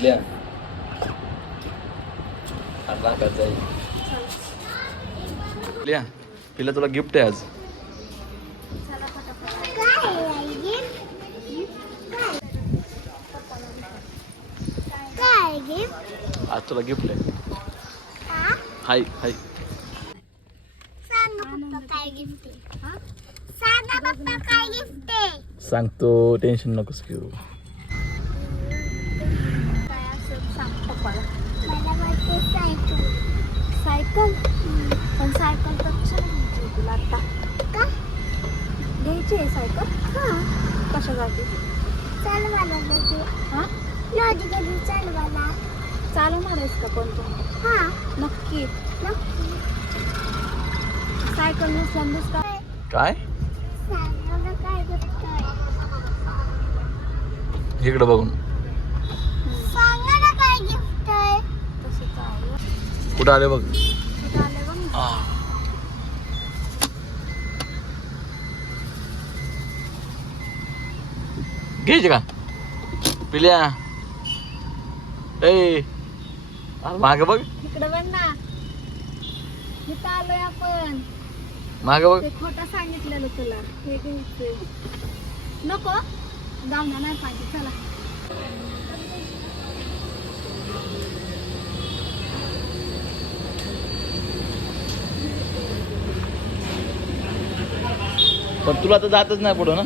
लिया लाखाचं आहे. लिया पिला तुला गिफ्ट आहे आज. आज तुला गिफ्ट आहे. हाय हाय सांगतो, टेन्शन नकोस घेऊ. सायकल पण सायकल तर कशाला घ्यायची तुला आता? का घ्यायची आहे सायकल? हां. कशासाठी? चालवायला पाहिजे. हां लॉजिकली चालवायला. चालवणार आहेस का पण तू? हां नक्की नक्की. सायकल नसल्यास काय सायकल काय करताय? इकडे बघून सांगा ना काय गिफ्ट आहे? तसंच आहे. कुठं आले बघ. कुठं आले बघ ना. घ्यायचे का पिल्या? ए माग बघ. इकडे बघ ना. इथं आलोय आपण. माग बघ. ते खोटं सांगितलेलं तुला. हे घ्यायचंय. नको गावना नाही पाहिजे. चला पण तुला तर जातच नाही पुढं ना.